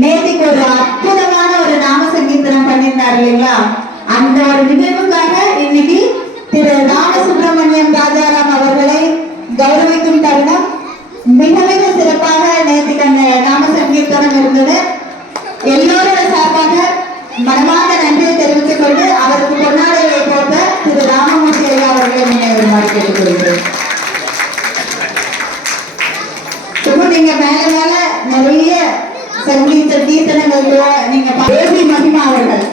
நேற்றுக்கு ஒரு அற்புதமான ஒரு நாம சங்கீர்த்தனம் பண்ணியிருந்தார் இல்லைங்களா? அந்த ஒரு நிகழ்வுக்காக இன்னைக்கு திரு ராமசுப்ரமணியம் ராஜாராம் அவர்களை கௌரவிக்கும் தருணம். மிக மிக சிறப்பாக நேற்றுக்கு அந்த நாம சங்கீர்த்தனம் இருந்தது. எல்லோரோட சார்பாக மனமார்ந்த நன்றியை தெரிவித்துக் கொண்டு அவருக்கு பொன்னாடையை போட்ட திரு ராமமூர்த்தி ஐயா அவர்களை நினைவுமாறு கேட்டுக்கொள்கிறேன். நீங்க மேல மேல நிறைய சங்கீத கீர்த்தனங்கள்ல நீங்க தேவி மகிமா அவர்கள்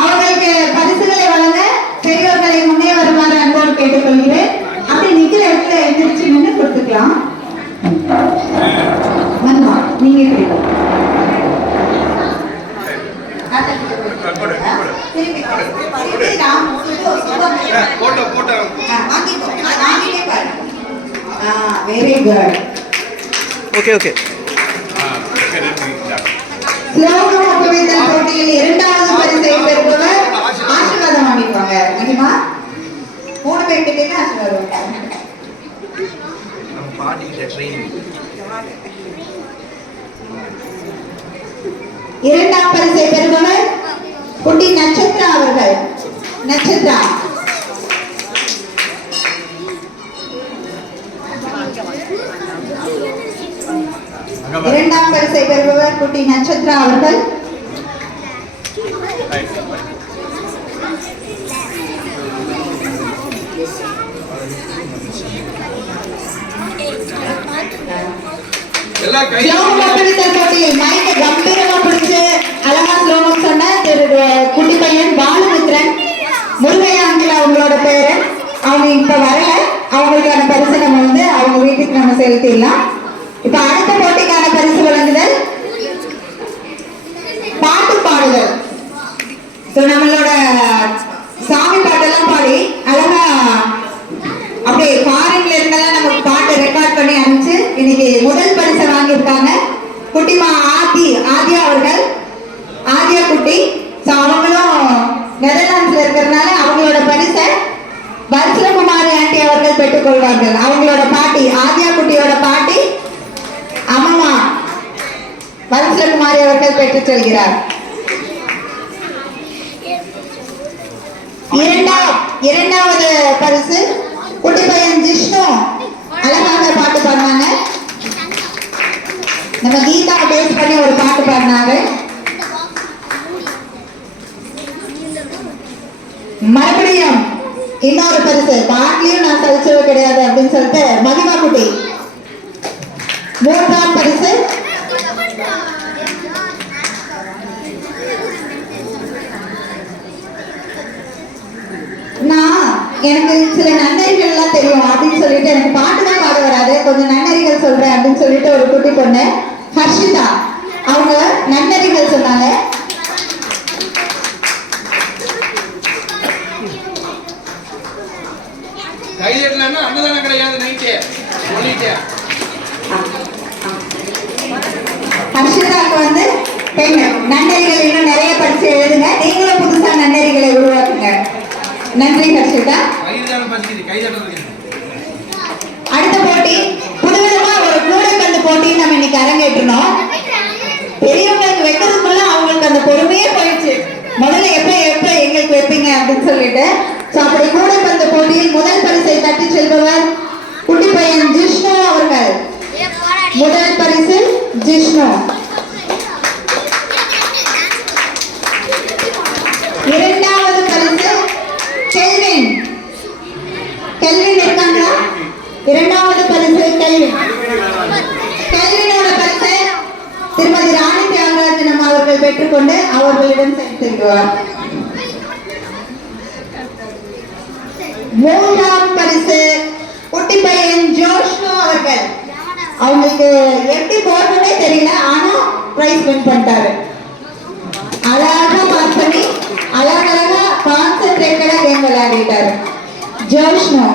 அவர்களுக்கு பரிசுகளை வழங்க பெரியவர்களை முன்னே வருமாறு அன்போடு கேட்டுக்கொள்கிறேன். அப்படி நிக்கிற இடத்துல எந்திரிச்சு நின்று கொடுத்துக்கலாம். நீங்க very good. Okay. ஸ்லோகம் ஒப்புவித்தல் போட்டியில் இரண்டாவது பரிசை பெறுபவர் ஆசீர்வாதம் வாங்கிப்பாங்க. மகிமா 3 பேர் கிட்டே ஆசீர்வாதம். இரண்டாம் பரிசை பெறுபவர் குட்டி நட்சத்திரா அவர்கள். நட்சத்திரா இரண்டாம் பரிசை பெறுபவர் குட்டி நட்சத்திரா அவர்கள். போட்டியில் மைக்கு கம்பீரமா பிடிச்சு அழகா ஸ்லோகம் சொன்ன திரு குட்டி பையன் பாலுமித்ரன் முருகையா அங்கிள் அவங்களோட பேரு. அவங்க இப்ப வரல. அவங்களுக்கான பரிசு நம்ம வந்து அவங்க வீட்டுக்கு நம்ம செலுத்திடலாம். இப்ப அடுத்த போட்டிக்கான பரிசு வழங்குதல் பாட்டு பாடுதல். நம்மளோட சாமி பாட்டெல்லாம் பாடி அழகா அப்படியே ஃபாரின்ல இருந்தெல்லாம் நமக்கு பாட்டு ரெக்கார்ட் பண்ணி அனுப்பிச்சு இன்னைக்கு முதல் பரிசை வாங்கியிருக்காங்க குட்டிமா ஆதியா அவர்கள். ஆதியா குட்டி. அவங்களும் நெதர்லாண்ட்ஸ்ல இருக்கிறதுனால அவங்களோட பரிசை வத்சலகுமாரி ஆண்டி அவர்கள் பெற்றுக் கொள்வார்கள். அவங்களோட பாட்டி ஆதியா குட்டியோட பாட்டி அம்மா வத்சலகுமாரி அவர்கள் பெற்றுச் செல்கிறார். இரண்டாவது பரிசு குட்டி பையன் ஜிஷ்ணு அழகாக பாட்டு பாடினாங்க. நம்ம கீதா பேஸ் பண்ணி ஒரு பாட்டு பாடினாங்க. மறுபடியும் இன்னொரு பரிசு பாட்டிலையும் நான் சலிச்சது கிடையாது அப்படின்னு சொல்லிட்டு மகிமா குட்டி. மூன்றாம் பரிசு எனக்கு சில நன்னறிகள் எல்லாம் தெரியும் அப்படின்னு சொல்லிட்டு எனக்கு பாட்டு தான் பாட வராது, கொஞ்சம் நன்னறிகள் சொல்றேன் அப்படின்னு சொல்லிட்டு ஒரு குட்டி பொண்ணு ஹர்ஷிதா அவங்க நன்னறிகள் சொன்னாங்க. ஹர்ஷிதாவுக்கு வந்து நன்னறிகள் இன்னும் நிறைய படிச்சு எழுதுங்க. நீங்களும் புதுசா நன்னறிகளை உருவாக்குங்க. நன்றி ஹர்ஷிதா. அடுத்த போட்டி புதுவிதமா ஒரு கூடைப்பந்து போட்டி நம்ம இன்னைக்கு அரங்கேற்றணும். பெரியவங்களுக்கு வைக்கிறதுக்குள்ள அவங்களுக்கு அந்த பொறுமையே போயிடுச்சு. முதல்ல எப்ப எங்களுக்கு வைப்பீங்க அப்படின்னு சொல்லிட்டு அப்படி கூடைப்பந்து போட்டியில் முதல் பரிசை தட்டி செல்பவர் குட்டி பையன் ஜிஷ்ணு அவர்கள். முதல் பரிசு ஜிஷ்ணு. இரண்டாவது பரிசு கெல்வின். கெல்வின் இருக்காங்களா? இரண்டாவது பரிசு கெல்வின். கெல்வினோட பரிசு திருமதி ராணி தியாகராஜன் அவர்கள் பெற்றுக்கொண்டு அவர்களிடம் செலுத்துகிறார். மூன்றாம் பரிசு குட்டி பையன் ஜோஷ்ணு அவர்கள். அவங்களுக்கு எப்படி போறதுன்னே தெரியல, ஆனா பிரைஸ் வின் பண்ணிட்டாரு. அழகா பாஸ் பண்ணி அழகழகா கான்சென்ட்ரேட்டடா கேம் விளையாடிட்டாரு. ஜோஷ்ணு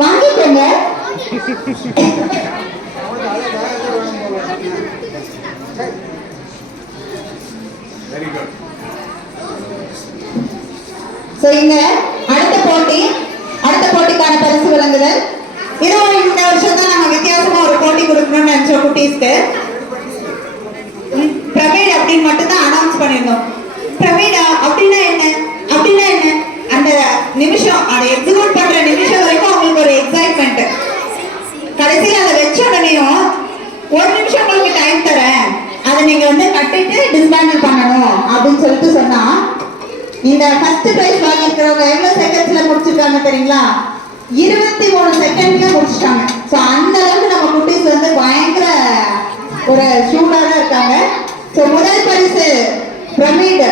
வாங்கிக்கோங்க. இங்க அடுத்த போட்டிக்கான பரிசு வழங்குதல். இந்த வருஷம் தான் நம்ம வித்தியாசமா ஒரு போட்டி கொடுக்கணும் சொல்லணும்னு நினைச்ச குட்டீஸ்க்கு. பிரமிட் அப்படின்னு மட்டும் தான் அனௌன்ஸ் பண்ணிருந்தோம். பிரமிடா அப்படின்னா என்ன, அப்படின்னா என்ன, அந்த நிமிஷம் அதை எக்ஸிக்யூட் பண்ற நிமிஷம் வரைக்கும் அவங்களுக்கு ஒரு எக்ஸைட்மெண்ட். கடைசியில் அதை வச்ச உடனேயும் ஒரு நிமிஷம் உங்களுக்கு டைம் தரேன், அதை நீங்க வந்து கட்டிட்டு டிஸ்மேண்டில் பண்ணணும் அப்படின்னு சொல்லிட்டு சொன்னா, இந்த ஃபர்ஸ்ட் பிரைஸ் வாங்கியிருக்கிறவங்க எவ்வளவு செகண்ட்ஸ்ல முடிச்சிருக்காங்க தெரியுங்களா? 23 செகண்ட்ல முடிச்சிட்டாங்க. ஸோ அந்த அளவுக்கு நம்ம குட்டீஸ் வந்து பயங்கர ஒரு ஷூட்டா தான் இருக்காங்க. ஸோ முதல் பரிசு பிரமிட்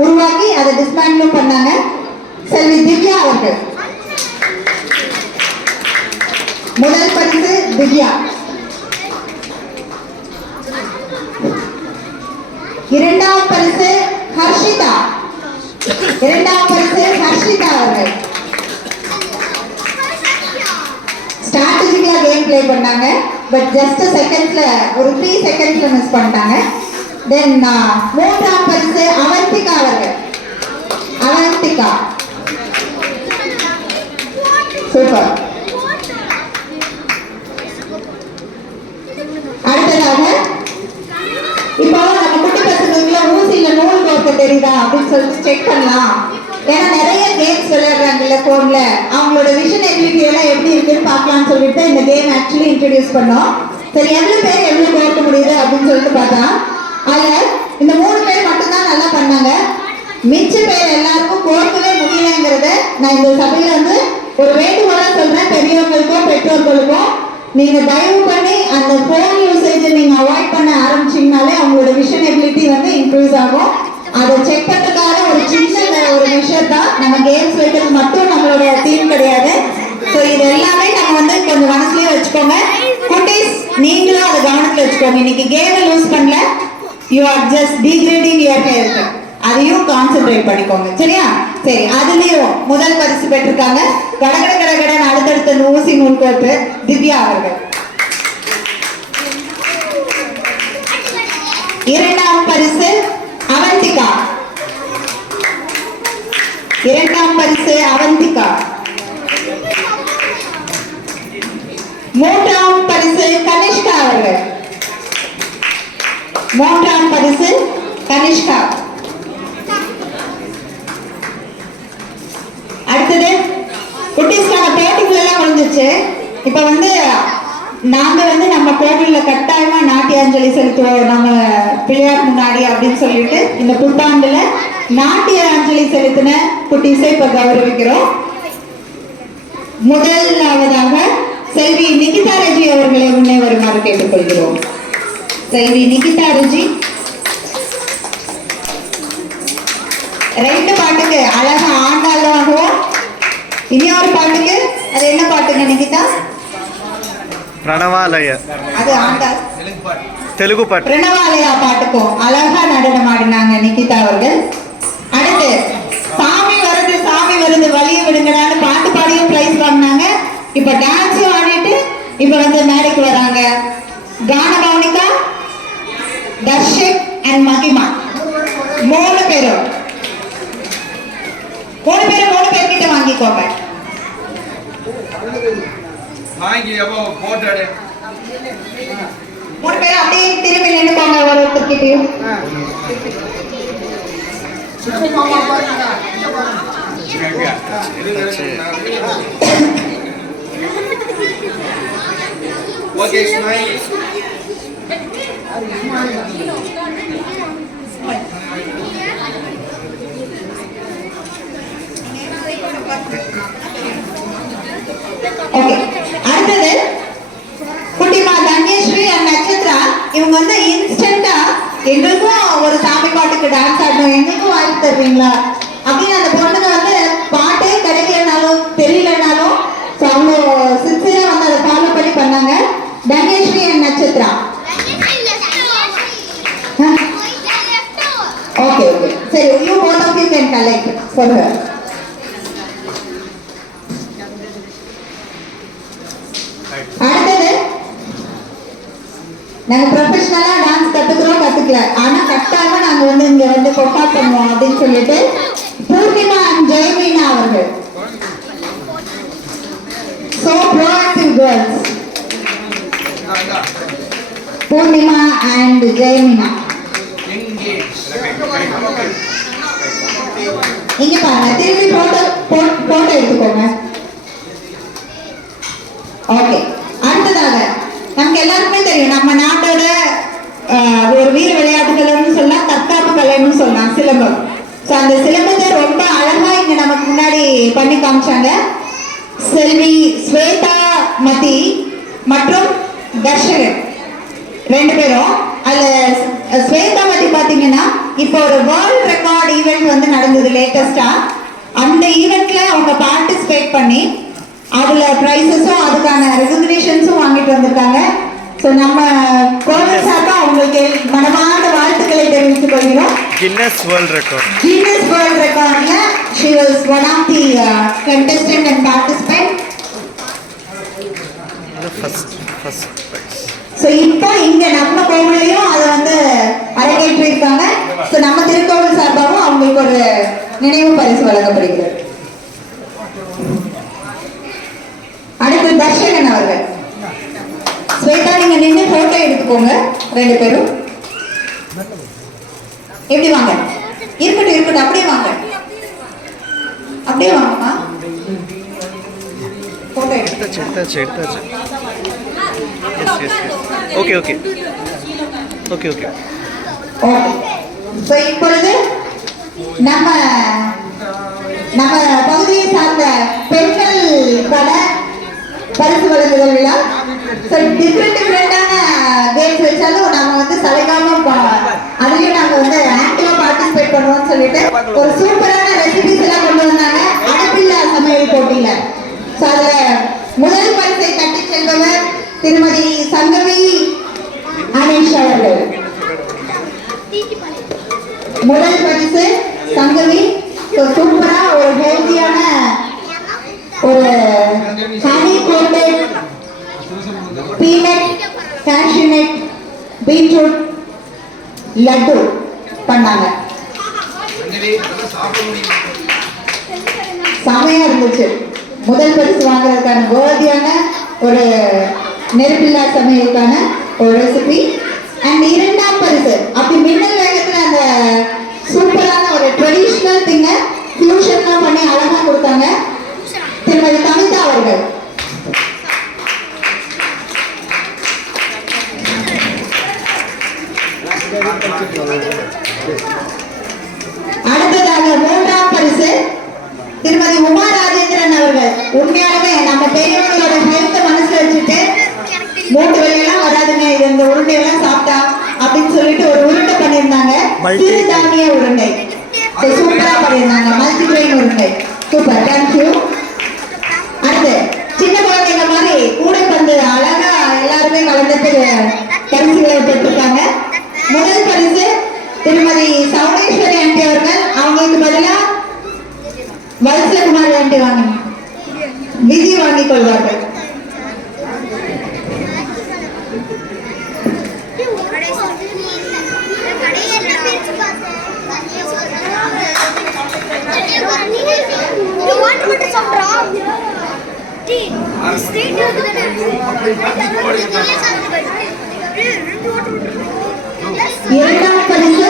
உருவாக்கி அதை டிஸ்மேண்டிலும் பண்ணாங்க செல்வி திவ்யா அவர்கள். முதல் பரிசு திவ்யா. இரண்டாவது பரிசு ஹர்ஷிதா. இரண்டாவது பரிசு ஹர்ஷிதா அவர்கள். ஸ்ட்ராட்டஜிக்கலா கேம் பிளே பண்ணாங்க, பட் ஜஸ்ட் செகண்ட்ஸ்ல ஒரு 3 செகண்ட்ஸ்ல மிஸ் பண்ணிட்டாங்க. தென் மூன்றாம் பரிசு அவந்திகா அவர்கள். அவந்திகா சூப்பர். அடுத்ததாக இப்போ நம்ம குட்டி பசங்களுக்குள்ள ஊசியில நூல் கோர்க்க தெரியுதா அப்படின்னு சொல்லிட்டு செக் பண்ணலாம். ஏன்னா நிறைய கேம்ஸ் விளையாடுறாங்கல்ல போன்ல, அவங்களோட விஷன் எபிலிட்டி எல்லாம் எப்படி இருக்குன்னு பார்க்கலாம்னு சொல்லிட்டு இந்த கேம் ஆக்சுவலி இன்ட்ரடியூஸ் பண்ணோம். சரி, எவ்வளவு பேர் எவ்வளவு கோர்க்க முடியுது அப்படின்னு சொல்லிட்டு பார்த்தா அதுல இந்த 3 பேர் மட்டும்தான் நல்லா பண்ணாங்க. மிச்ச பேர் எல்லாருக்கும் கோர்க்கவே முடியலங்கிறத நான் இந்த சபையில வந்து ஒரு வேண்டுகோளா சொல்றேன். பெரியவங்களுக்கும் பெற்றோர்களுக்கும் நீங்க தயவு பண்ணி அந்த போன் யூசேஜ் நீங்க அவாய்ட் பண்ண ஆரம்பிச்சீங்கனாலே அவங்களோட விஷன் எபிலிட்டி வந்து இன்க்ரீஸ் ஆகும். அதை செக் பண்றதுக்காக ஒரு சின்ன ஒரு விஷயம் தான். நம்ம கேம்ஸ் வைக்கிறது மட்டும் நம்மளோட தீம் கிடையாது. ஸோ இது எல்லாமே நம்ம வந்து கொஞ்சம் மனசுலயே வச்சுக்கோங்க. குட்டீஸ் நீங்களும் அதை கவனத்துல வச்சுக்கோங்க. இன்னைக்கு கேமை லூஸ் பண்ணல, you are just degrading your health. அதையும் கான்சென்ட்ரேட் பண்ணிக்கோங்க, சரியா? சரி, அதுலயும் முதல் பரிசு பெற்றிருக்காங்க கடகட கடகடன் அடுத்தடுத்த ஊசி நூல் கோர்த்து திவ்யா அவர்கள். இரண்டாம் பரிசு அவந்திகா. இரண்டாம் பரிசு அவந்திகா. மூன்றாம் பரிசு கனிஷ்கா அவர்கள். மூன்றாம் பரிசு கனிஷ்கா. அடுத்தது குட்டீஸ்க்கான போட்டிகள் எல்லாம் முடிஞ்சிச்சு. இப்ப வந்து நாங்க வந்து நம்ம கோவில்ல கட்டாயமா நாட்டியாஞ்சலி செலுத்துவோம் நம்ம பிள்ளையார் முன்னாடி அப்படின்னு சொல்லிட்டு இந்த புத்தாண்டுல நாட்டிய அஞ்சலி செலுத்தின குட்டீஸை இப்ப கௌரவிக்கிறோம். முதலாவதாக செல்வி நிகிதா ரெஜி அவர்களை முன்னே வருமாறு கேட்டுக்கொள்கிறோம். செல்வி நிகிதா ரெஜி 2 பாட்டுக்கு அழகா ஆண்டாளமாகவும், இன்னொரு பாட்டுக்கு அது என்ன பாட்டுங்க நிகிதா? பிரணவாலய. அது ஆண்டாள் தெலுங்கு பாட்டு. பிரணவாலயா பாட்டுக்கும் அழகா நடனம் ஆடினாங்க நிகிதா அவர்கள். அடுத்து சாமி வருது வழிய விடுங்கடான்னு பாட்டு பாடியும் பிரைஸ் வாங்கினாங்க. இப்ப டான்ஸும் ஆடிட்டு இப்ப வந்து மேடைக்கு வராங்க கான மௌனிகா, தர்ஷிக் அண்ட் மகிமா. 3 பேரும் 3 பேர்கிட்ட வாங்கிக்கோங்க. மூணு பேரும் அப்படியே திரும்பி நின்னுக்கோங்க ஒருத்தர்கிட்டயும். Okay, smile. ஓகே, அடுத்தது குட்டிமா தன்யஸ்ரீ அண்ட் நட்சத்ரா. இவங்க வந்து இன்ஸ்டன்டா எங்களுக்கும் ஒரு சாமி பாட்டுக்கு டான்ஸ் ஆடணும், எங்களுக்கும் வாய்ப்பு தருவீங்களா அப்படின்னு அந்த பொண்ணுங்க வந்து பாட்டே கிடைக்கலனாலும் தெரியலனாலும் அவ்வளோ சின்சியரா வந்து அதை ஃபாலோ பண்ணி பண்ணாங்க. Dhanyashree and Nakshatra. Okay okay, சரி, you both of you can collect for her. அடுத்தது நாங்க ப்ரொஃபஷனலா டான்ஸ் கத்துக்கல, ஆனா கட்டாயமா நாங்க வந்து இங்க வந்து பெர்ஃபார்ம் பண்ணுவோம் அப்படின்னு சொல்லிட்டு பூர்ணிமா அண்ட் ஜெயமீனா அவர்கள். So proactive girls. Poornima and Jayamina. Engage. இங்க பாருங்க, திரும்பி போட்டோ எடுத்துக்கோங்க. ஓகே, அடுத்ததாக நமக்கு எல்லாருக்குமே தெரியும், நம்ம நாட்டோட ஒரு வீர விளையாட்டுகள்னு சொல்லலாம், தற்காப்பு கலைன்னு சொல்லலாம், சிலம்பம். ஸோ அந்த சிலம்பத்தை ரொம்ப அழகா இங்க நமக்கு முன்னாடி பண்ணி காமிச்சாங்க செல்வி ஸ்வேதா மதி மற்றும் தர்ஷகன் ரெண்டு பேரும். அதுல ஸ்வேதா மதி பாத்தீங்கன்னா இப்போ ஒரு வேர்ல்ட் ரெக்கார்ட் ஈவெண்ட் வந்து நடந்தது லேட்டஸ்டா. அந்த ஈவெண்ட்ல அவங்க பார்ட்டிசிபேட் பண்ணி அதுல பிரைசஸும் அதுக்கான ரெகக்னிஷன்ஸும் வாங்கிட்டு வந்திருக்காங்க. ஸோ நம்ம கோவில் சார்பா அவங்களுக்கு மனமார்ந்த வாழ்த்துக்களை தெரிவித்துக் கொள்கிறோம். Guinness world record. Guinness World Recordல she was one of the contestant and participant. First prize. So இப்போ இங்க நம்ம கோவிலையும் அதை வந்து அரங்கேற்றி இருக்காங்க. ஸோ நம்ம திருக்கோவில் சார்பாகவும் அவங்களுக்கு ஒரு நினைவு பரிசு வழங்கப்படுகிறது. அடுத்து தர்ஷகன் அவர்கள். ஸ்வேதா, நீங்க நின்று போட்டோ எடுத்துக்கோங்க ரெண்டு பேரும். எப்படி வாங்க, இருக்கட்டும் இருக்கட்டும், அப்படியே வாங்க, அப்படியே வாங்கம்மா. போட்டோ எடுத்து எடுத்தாச்சு. எஸ். ஓகே. ஓகே. ஸோ இப்பொழுது நம்ம பகுதியை சார்ந்த பெண்கள் பல பரிசு வழங்குதல் விழா. ஸோ டிஃப்ரெண்டான கேம்ஸ் வச்சாலும் நம்ம வந்து சலைக்காம அதுலயும் நாங்க வந்து ஆக்டிவா பார்ட்டிசிபேட் பண்ணுவோம்னு சொல்லிட்டு ஒரு சூப்பரான ரெசிபிஸ் எல்லாம் கொண்டு வந்தாங்க அடுப்பில்லா சமையல் போட்டியில. ஸோ அதுல முதல் பரிசை தட்டி செல்பவர் திருமதி சங்கவி அனீஷ் அவர்கள். முதல் பரிசு சங்கவி. சூப்பரா ஒரு ஹெல்தியான ஒரு honey coated peanut cashew nut beetroot laddu பண்ணாங்க. செமையா இருந்துச்சு. முதல் பரிசு வாங்குறதுக்கான வேர்தியான ஒரு நெருப்பில்லா சமையலுக்கான ஒரு ரெசிபி. அண்ட் இரண்டாம் பரிசு அப்படி மின்னல் வேகத்துல அந்த சூப்பரான ஒரு ட்ரெடிஷ்னல் திங்க ஃபியூஷன்லாம் பண்ணி அழகா கொடுத்தாங்க திருமதி கவிதா அவர்கள். அடுத்ததாக மூன்றாம் பரிசு திருமதி உமா ராஜேந்திரன் அவர்கள். உண்மையாலுமே நம்ம பெரியவங்களோட ஹெல்த் மனசுல வச்சுட்டு மூட்டு வலியெல்லாம் வராதுங்க, இது இந்த உருண்டையெல்லாம் சாப்பிட்டா அப்படின்னு சொல்லிட்டு ஒரு உருண்டை பண்ணியிருந்தாங்க, சிறு தானிய உருண்டை. சூப்பரா பண்ணியிருந்தாங்க, மல்டிகிரெயின் உருண்டை. Super, thank you. அடுத்து சின்ன குழந்தைங்க மாதிரி கூடைப்பந்து அழகா எல்லாருமே கலந்துட்டு பரிசுகளை பெற்றிருக்காங்க. முதல் பரிசு திருமதி சவுடேஸ்வரி ஆண்டி அவர்கள். அவங்களுக்கு பதிலா வத்சகுமாரி ஆண்டி விதி வாங்கிக் கொள்வார்கள். இரண்டாம் பரிசு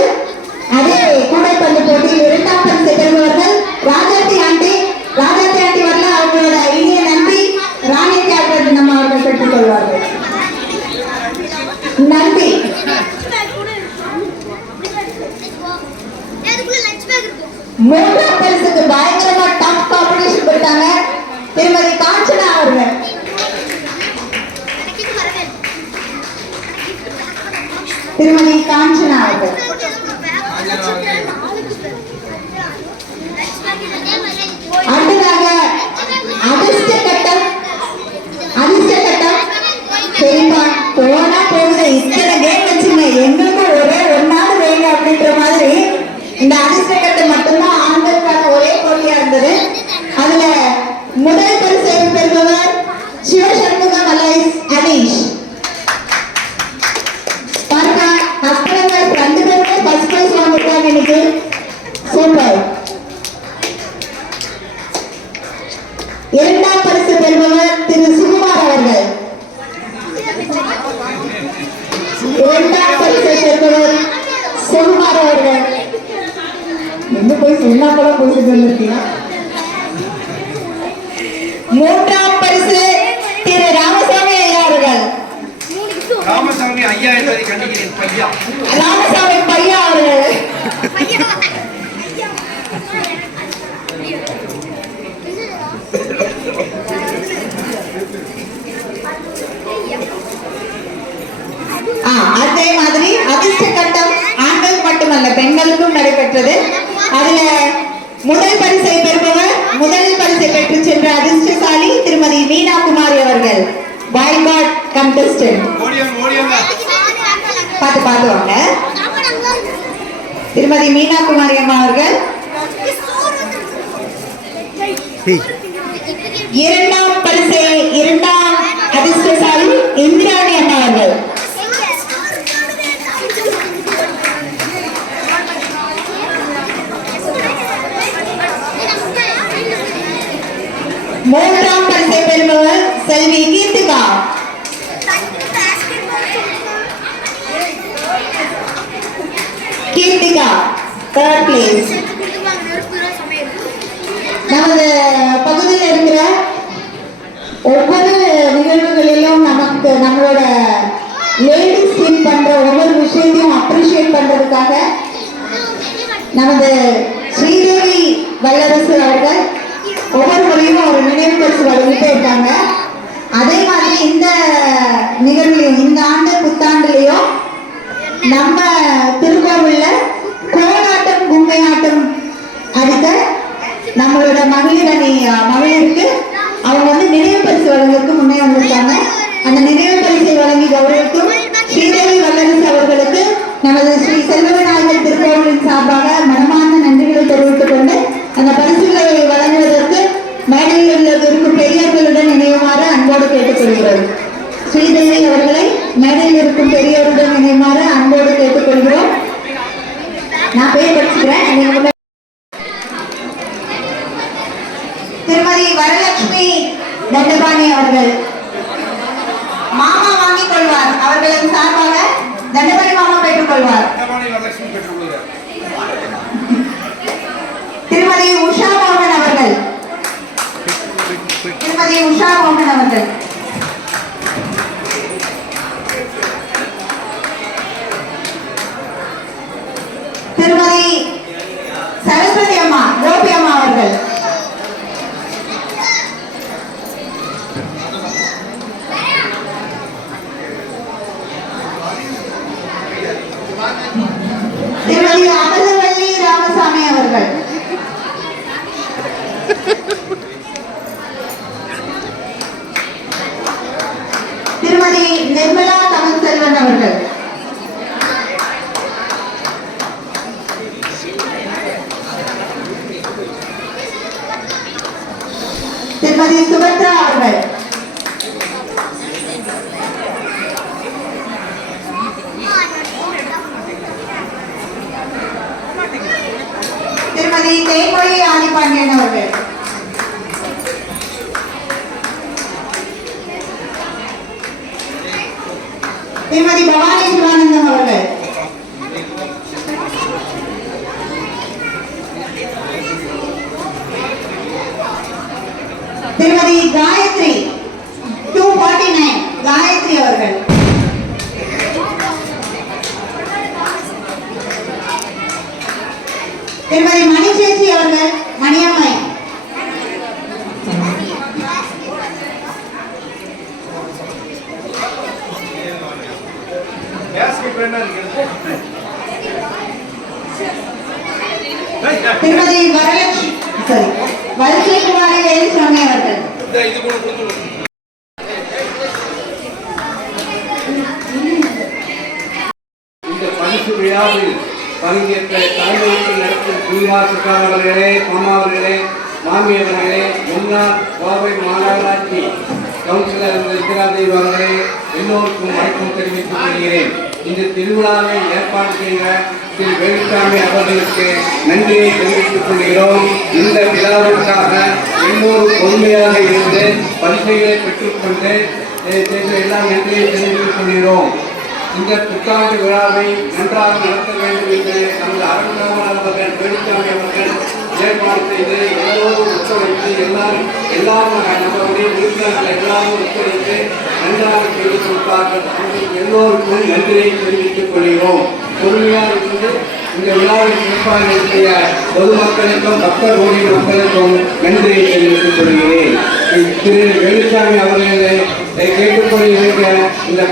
அதே கூடைப்பந்து போட்டியில் இரண்டாம் பரிசு பெறுபவர்கள் ராஜாத்தி ஆண்டி. ராஜாத்தி ஆண்டி வரல, அவங்களோட இனிய நன்றி ராணி தியாகராஜன் நம்ம அவர்கள் பெற்றுக் கொள்வார்கள். நன்றி. மூன்றாம் பரிசுக்கு பயங்கரமா டஃப் காம்படிஷன் கொடுத்தாங்க திருமதி காஞ்சனா அவர்கள். திருமதி காஞ்சனா அவர்கள். அடுத்ததாக அதிர்ஷ்ட கட்டம். சரிப்பா, போனா போகுது, இத்தனை கேம் வச்சுங்க, எங்களுக்கும் ஒரே ஒன்னாவது வேங்க அப்படின்ற மாதிரி இந்த அதிர்ஷ்ட கட்டம் மட்டும்தான் ஆண்களுக்கான ஒரே போட்டியா இருந்தது. அதுல முதல் பரிசு பெறுபவர் சிவசண்முகம் அலைஸ் அனீஷ். பாருங்க, ஹஸ்பண்ட் ரெண்டு பேருமே ஃபர்ஸ்ட் பிரைஸ் வாங்கிருக்காங்க இன்னைக்கு. சூப்பர். இரண்டாம் பரிசு பெறுபவர் திரு சுகுமார் அவர்கள். அவர்கள். எங்க போய் சொன்னா கூட போயிட்டு வந்துருக்கீங்க. மூன்றாம் பரிசு திரு ராமசாமி ஐயா அவர்கள். ராமசாமி ஐயா என்பதை கண்டிக்கிறேன் பையா. ராமசாமி பையா அவர்கள். அதே மாதிரி அதிர்ஷ்ட கட்டம் ஆண்கள் மட்டுமல்ல பெண்களுக்கும் நடைபெற்றது. அதுல முதல் பரிசை பெறுபவர் முதல் பரிசை பெற்று சென்ற அதிர்ஷ்டசாலி திருமதி மீனா குமாரி அவர்கள். பாய்காட் கண்டஸ்டன்ட் பார்த்து பார்த்து வாங்க. திருமதி மீனா குமாரி அம்மா அவர்கள். இரண்டாம் பரிசை இரண்டாம் அதிர்ஷ்டசாலி இந்திராணி அம்மா அவர்கள். மூன்றாம் பரிசை பெறுபவர் செல்வி கீர்த்திகா. Keerthika third place. நமது பகுதியில் இருக்கிற ஒவ்வொரு நிகழ்வுகளிலும் நமக்கு நம்மளோட லேடிஸ் டீம் பண்ற ஒவ்வொரு விஷயத்தையும் அப்ரிஷியேட் பண்றதுக்காக நமது ஸ்ரீதேவி வல்லரசு அவர்கள் ஒவ்வொரு முறையும் ஒரு நினைவு பரிசு வழங்கிட்டே இருக்காங்க. அதே மாதிரி இந்த நிகழ்வுலையும் இந்த ஆண்டு புத்தாண்டுலையும் நம்ம திருக்கோவில்ல கோலாட்டம் கும்மையாட்டம் அடித்த நம்மளோட மகளிர் அணி மகளிருக்கு அவங்க வந்து நினைவு பரிசு வழங்குறதுக்கு முன்னே வந்திருக்காங்க. அந்த நினைவு பரிசை வழங்கி கௌரவிக்கும் ஸ்ரீதேவி வல்லரசு அவர்களுக்கு நமது ஸ்ரீ செல்வவிநாயகர் திருக்கோவிலின் சார்பாக மனமார்ந்த நன்றிகளை தெரிவித்துக் கொண்டு அந்த பரிசுகளை வழங்குவதற்கு மேடையில் இருக்கும் பெரியவர்களுடன் இணையுமாறு அன்போடு கேட்டுக்கொள்கிறோம். ஸ்ரீதேவி அவர்களை மேடையில் இருக்கும் பெரியவருடன் இணையுமாறு அன்போடு கேட்டுக்கொள்கிறோம். நான் பேர் படிச்சுக்கிறேன். திருமதி வரலட்சுமி தண்டபாணி அவர்கள் மாமா வாங்கிக் கொள்வார். அவர்களின் சார்பாக தண்டபாணி மாமா பெற்றுக் கொள்வார். திருமதி உஷா மோகன் அவர்கள். திருமதி உஷா மோகன் அவர்கள். திருமதி சரஸ்வதி அம்மா கோபி அம்மா அவர்கள். திருமதி அமிர்தவள்ளி ராமசாமி அவர்கள். திருமதி நிர்மலா தமிழ் செல்வன் அவர்கள். திருமதி சுபத்ரா அவர்கள். திருமதி தேன்மொழி ஆதிபாண்டியன் அவர்கள். திருமதி பவானி சிவானந்தம் அவர்கள். திருமதி காயத்ரி 249 காயத்ரி அவர்கள். திருமதி மணிசேஷி அவர்கள் மணியம்மை. திருமதி வரலட்சுமி குமாரி வேலுசாமி அவர்கள். இந்த பரிசு விழாவில் பங்கேற்ற தலைமைக்கு நடத்தும் குடிவாசக்காரர்களே, மாமாவர்களே, மாமியவர்களே, முன்னாள் கோவை மாநகராட்சி கவுன்சிலர் இந்திராதேவி அவர்களே, எல்லோருக்கும் வணக்கம் தெரிவித்துக் கொள்கிறேன். இந்த திருவிழாவை ஏற்பாடு செய்த திரு வேலுசாமி அவர்களுக்கு நன்றியை தெரிவித்துக் கொள்கிறோம். இந்த விழாவிற்காக எல்லோரும் பொறுமையாக இருந்து பரிசுகளை பெற்றுக்கொண்டு எல்லாம் நன்றியை தெரிவித்துக் கொள்கிறோம். இந்த புத்தாண்டு விழாவை நன்றாக நடத்த வேண்டும் என்று வேலுச்சாமி அவர்கள் ஏற்பாடு செய்து எல்லோரும் ஒத்துழைத்து எல்லாரும் நம்மளுடைய உறுப்பினர்கள் எல்லாரும் ஒத்துழைத்து நன்றாக செய்து கொடுத்தார்கள். எல்லோருக்கும் நன்றியை தெரிவித்துக் கொள்கிறோம். பொறுமையாக இருந்து இந்த விழாவை சிறப்பாக நடத்திய பொதுமக்களுக்கும் பக்தர் கோடி மக்களுக்கும் நன்றியை தெரிவித்துக் கொள்கிறேன். திரு வேலுச்சாமி அவர்களை கேட்டுக்கொள்கிற இந்த